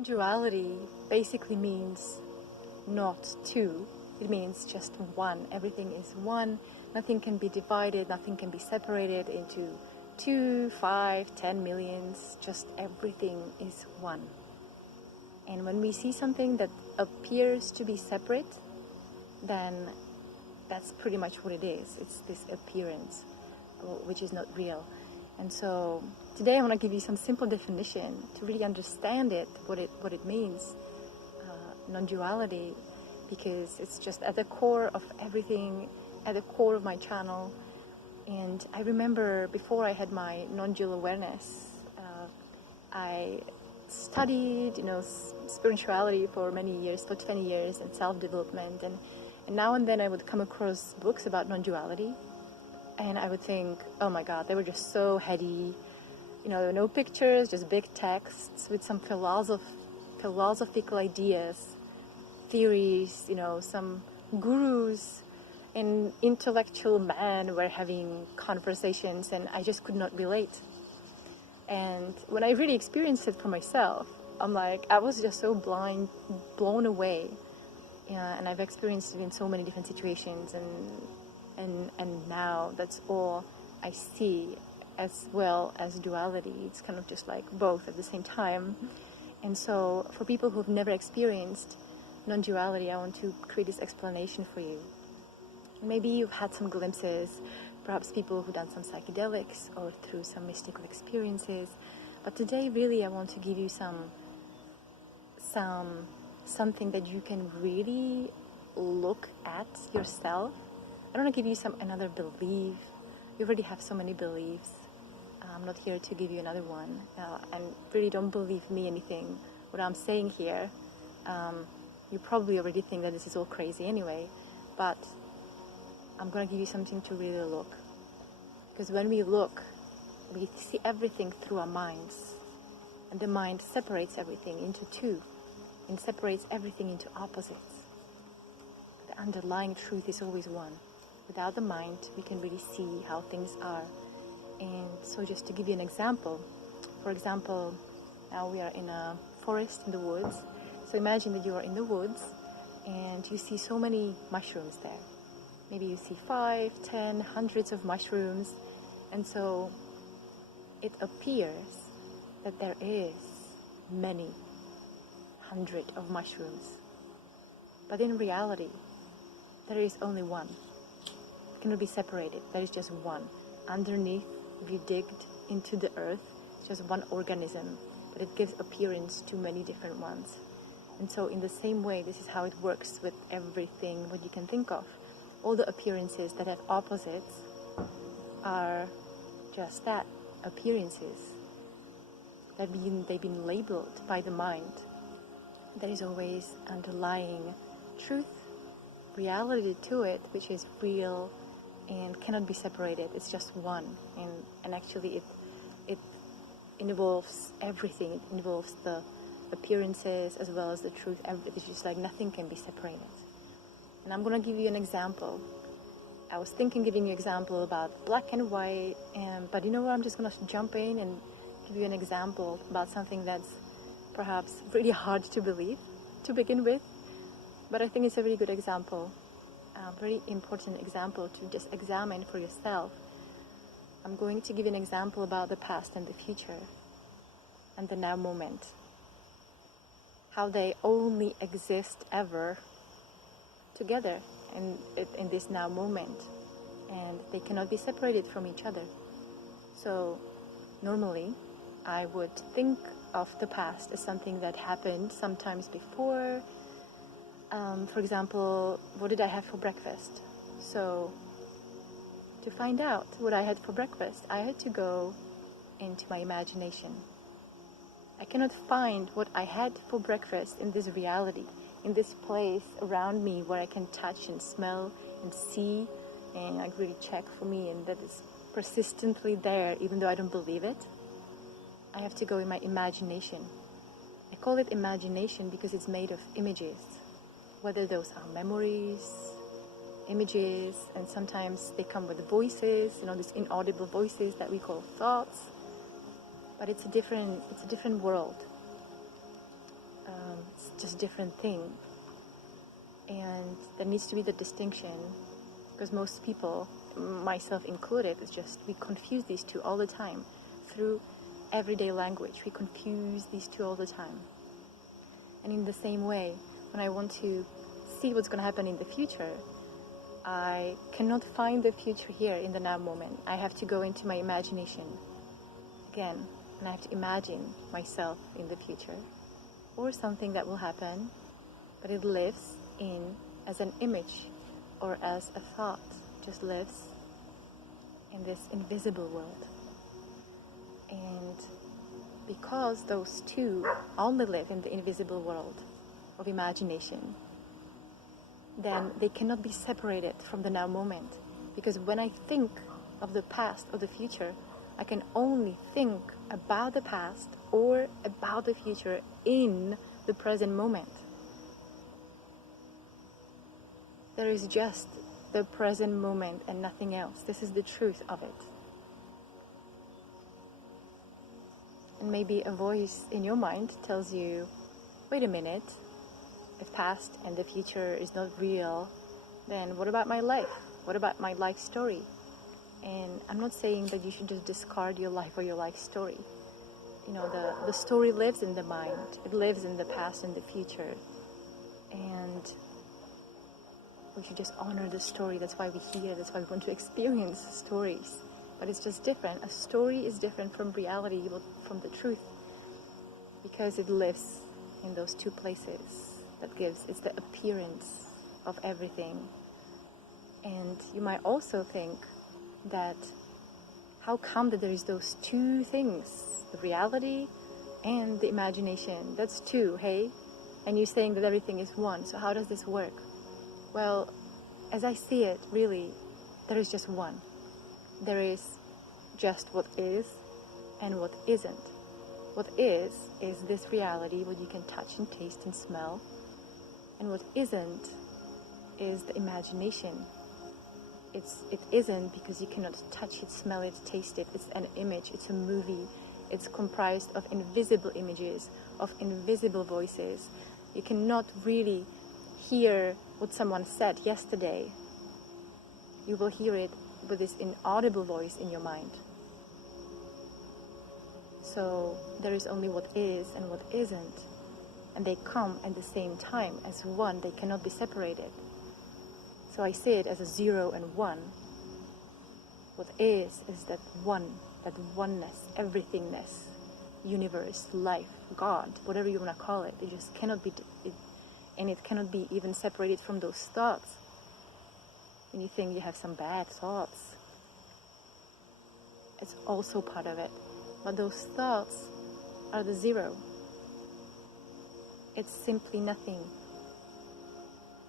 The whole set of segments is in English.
Non-duality basically means not two. It means just one. Everything is one. Nothing can be divided. Nothing can be separated into 2, 5, 10 millions. Just everything is one. And when we see something that appears to be separate, then that's pretty much what it is. It's this appearance, which is not real. And so today I want to give you some simple definition to really understand it, what it means, non-duality, because it's just at the core of everything, at the core of my channel. And I remember before I had my non-dual awareness, I studied, spirituality for many years, for 20 years, and self-development. And now and then I would come across books about non-duality. And I would think, oh my God, they were just so heady. No pictures, just big texts with some philosophical ideas, theories, some gurus and intellectual men were having conversations, and I just could not relate. And when I really experienced it for myself, I was just so blown away. And I've experienced it in so many different situations, and now that's all I see, as well as duality. It's kind of just like both at the same time. And so for people who've never experienced non-duality, I want to create this explanation for you. Maybe you've had some glimpses, perhaps people who've done some psychedelics or through some mystical experiences. But today, really, I want to give you something that you can really look at yourself. I don't want to give you another belief. You already have so many beliefs. I'm not here to give you another one. And really don't believe me anything. What I'm saying here, you probably already think that this is all crazy anyway. But I'm going to give you something to really look. Because when we look, we see everything through our minds. And the mind separates everything into two. And separates everything into opposites. The underlying truth is always one. Without the mind, we can really see how things are. And so just to give you an example, for example, now we are in a forest in the woods. So imagine that you are in the woods and you see so many mushrooms there. Maybe you see 5, 10, hundreds of mushrooms. And so it appears that there is many hundred of mushrooms. But in reality, there is only one. It cannot be separated. There is just one. Underneath, if you digged into the earth, it's just one organism, but it gives appearance to many different ones. And so in the same way, this is how it works with everything, what you can think of. All the appearances that have opposites are just that, appearances. They've been labeled by the mind. There is always underlying truth, reality to it, which is real and cannot be separated. It's just one. And actually it involves everything. It involves the appearances as well as the truth. It's just like nothing can be separated. And I'm going to give you an example. I was thinking giving you an example about black and white, but you know what? I'm just going to jump in and give you an example about something that's perhaps really hard to believe to begin with. But I think it's a really good example, a very important example to just examine for yourself. I'm going to give you an example about the past and the future and the now moment. How they only exist ever together in this now moment, and they cannot be separated from each other. So normally I would think of the past as something that happened sometimes before. For example, what did I have for breakfast? So to find out what I had for breakfast, I had to go into my imagination. I cannot find what I had for breakfast in this reality, in this place around me where I can touch and smell and see and like really check for me, and that is persistently there even though I don't believe it. I have to go in my imagination. I call it imagination because it's made of images, whether those are memories, images, and sometimes they come with voices, these inaudible voices that we call thoughts. But it's a different world. just different thing. And there needs to be the distinction, because most people, myself included, is just we confuse these two all the time through everyday language. We confuse these two all the time. And in the same way, when I want to see what's going to happen in the future, I cannot find the future here in the now moment. I have to go into my imagination again, and I have to imagine myself in the future or something that will happen, but it lives in as an image or as a thought, just lives in this invisible world. And because those two only live in the invisible world of imagination, then they cannot be separated from the now moment. Because when I think of the past or the future, I can only think about the past or about the future in the present moment. There is just the present moment and nothing else. This is the truth of it. And maybe a voice in your mind tells you, wait a minute, if past and the future is not real, then what about my life? What about my life story? And I'm not saying that you should just discard your life or your life story. You know, the story lives in the mind. It lives in the past and the future. And we should just honor the story. That's why we hear. That's why we want to experience stories. But it's just different. A story is different from reality, from the truth, because it lives in those two places. It's the appearance of everything. And you might also think that how come that there is those two things, the reality and the imagination? That's two, hey? And you're saying that everything is one, so how does this work? Well, as I see it, really, there is just one. There is just what is and what isn't. What is this reality, what you can touch and taste and smell. And what isn't is the imagination. It isn't because you cannot touch it, smell it, taste it. It's an image, it's a movie. It's comprised of invisible images, of invisible voices. You cannot really hear what someone said yesterday. You will hear it with this inaudible voice in your mind. So there is only what is and what isn't. And they come at the same time as one. They cannot be separated. So I see it as a 0 and 1. What is that one, that oneness, everythingness, universe, life, God, whatever you want to call it. It just cannot be, and it cannot be even separated from those thoughts. When you think you have some bad thoughts, it's also part of it. But those thoughts are the 0. It's simply nothing.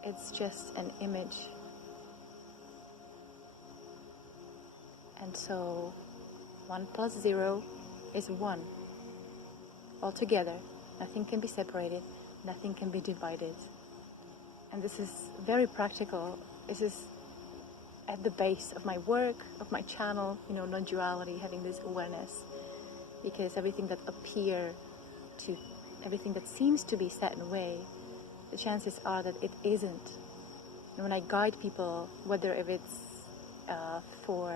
It's just an image. And so 1 plus 0 is 1. Altogether, nothing can be separated, nothing can be divided. And this is very practical. This is at the base of my work, of my channel, non-duality, having this awareness. Because everything that everything that seems to be set in a way, the chances are that it isn't. And when I guide people, whether if it's for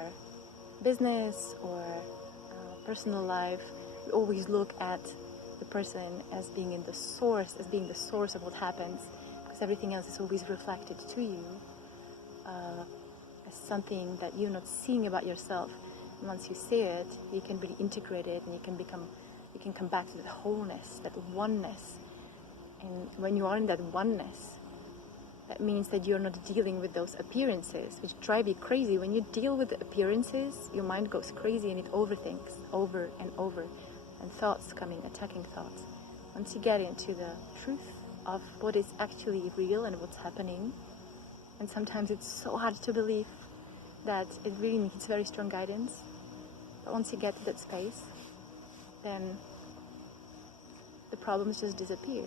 business or personal life, we always look at the person as being the source of what happens, because everything else is always reflected to you as something that you're not seeing about yourself. And once you see it, you can really integrate it, and you can come back to the wholeness, that oneness. And when you are in that oneness, that means that you're not dealing with those appearances, which drive you crazy. When you deal with the appearances, your mind goes crazy and it overthinks over and over, and thoughts coming, attacking thoughts. Once you get into the truth of what is actually real and what's happening, and sometimes it's so hard to believe that it really needs very strong guidance, but once you get to that space, then the problems just disappear.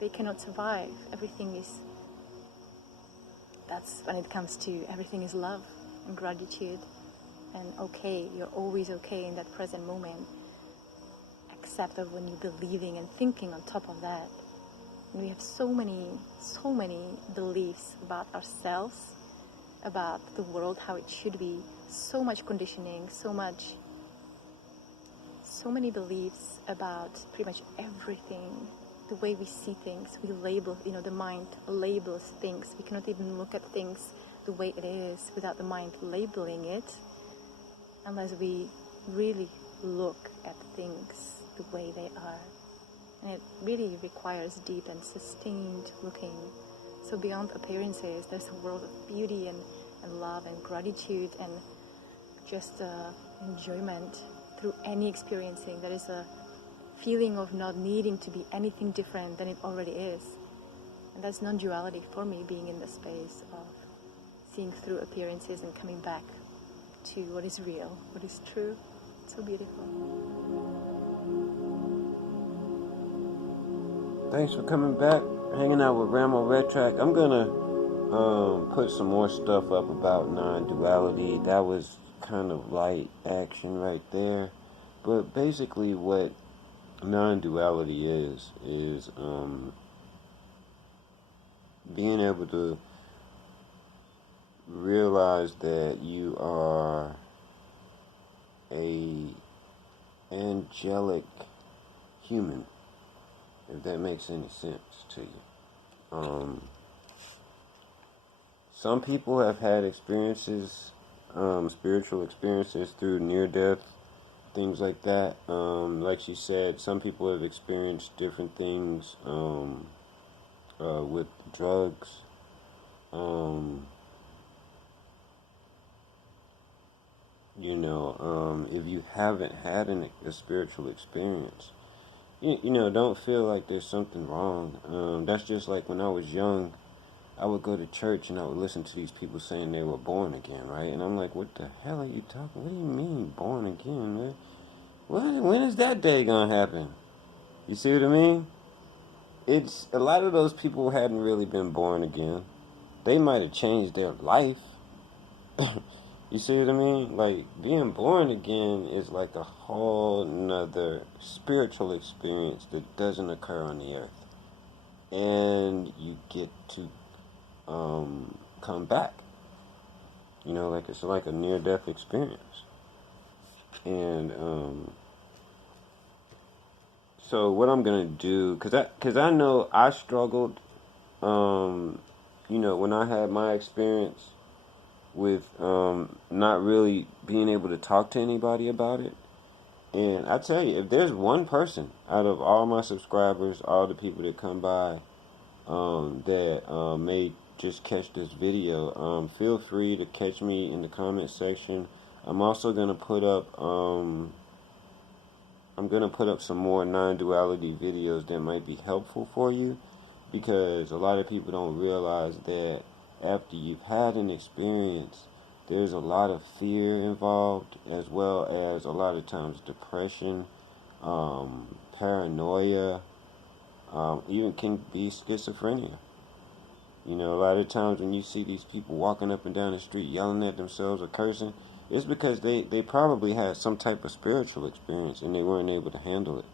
They cannot survive. That's when it comes to everything is love and gratitude and okay. You're always okay in that present moment, except that when you're believing and thinking on top of that, And we have so many beliefs about ourselves, about the world, how it should be, so much conditioning, so many beliefs about pretty much everything, the way we see things. We label, the mind labels things. We cannot even look at things the way it is without the mind labeling it, unless we really look at things the way they are. And it really requires deep and sustained looking. So beyond appearances, there's a world of beauty and love and gratitude and just enjoyment through any experiencing. There is a feeling of not needing to be anything different than it already is. And that's non-duality for me, being in the space of seeing through appearances and coming back to what is real, what is true. It's so beautiful. Thanks for coming back, hanging out with Ramo Red Track. I'm gonna put some more stuff up about non-duality. That was kind of light action right there, but basically what non-duality is being able to realize that you are a angelic human, if that makes any sense to you. Some people have had experiences, spiritual experiences through near-death, things like that. Like she said, some people have experienced different things with drugs. If you haven't had a spiritual experience, don't feel like there's something wrong. That's just like when I was young, I would go to church and I would listen to these people saying they were born again, right? And I'm like, what the hell are you talking? What do you mean born again, man? When is that day gonna happen? You see what I mean? It's a lot of those people hadn't really been born again. They might have changed their life. You see what I mean? Like, being born again is like a whole nother spiritual experience that doesn't occur on the earth. And you get to come back. Like it's like a near-death experience. And so what I'm gonna do, cause I know I struggled, when I had my experience with not really being able to talk to anybody about it. And I tell you, if there's one person out of all my subscribers, all the people that come by, that may just catch this video, feel free to catch me in the comment section. I'm also gonna put up some more non-duality videos that might be helpful for you, because a lot of people don't realize that after you've had an experience, there's a lot of fear involved, as well as a lot of times depression, paranoia, even can be schizophrenia. A lot of times when you see these people walking up and down the street yelling at themselves or cursing, it's because they probably had some type of spiritual experience and they weren't able to handle it.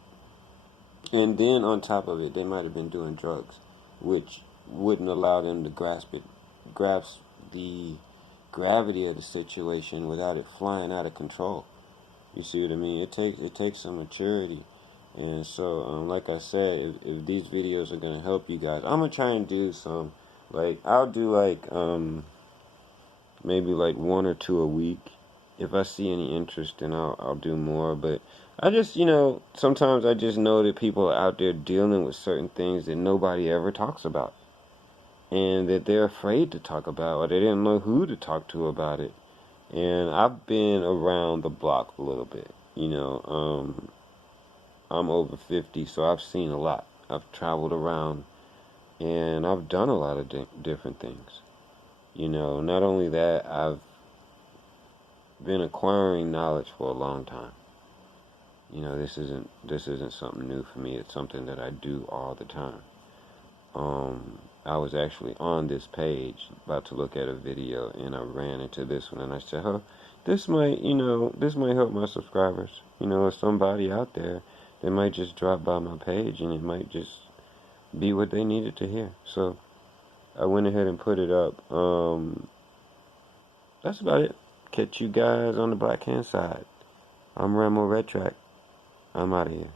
And then on top of it, they might have been doing drugs, which wouldn't allow them to grasp the gravity of the situation without it flying out of control. You see what I mean? It takes some maturity. And so, like I said, if these videos are going to help you guys, I'm going to try and do some, I'll do maybe 1 or 2 a week. If I see any interest, then I'll do more. But I just, sometimes I just know that people are out there dealing with certain things that nobody ever talks about, and that they're afraid to talk about, or they didn't know who to talk to about it. And I've been around the block a little bit, I'm over 50, so I've seen a lot. I've traveled around, and I've done a lot of different things. Not only that, I've been acquiring knowledge for a long time. This isn't something new for me. It's something that I do all the time. I was actually on this page about to look at a video, and I ran into this one, and I said, this might help my subscribers. There's somebody out there that might just drop by my page, and it might just be what they needed to hear. So I went ahead and put it up. That's about it. Catch you guys on the Black Hand side. I'm Ramo Red Track. I'm out of here.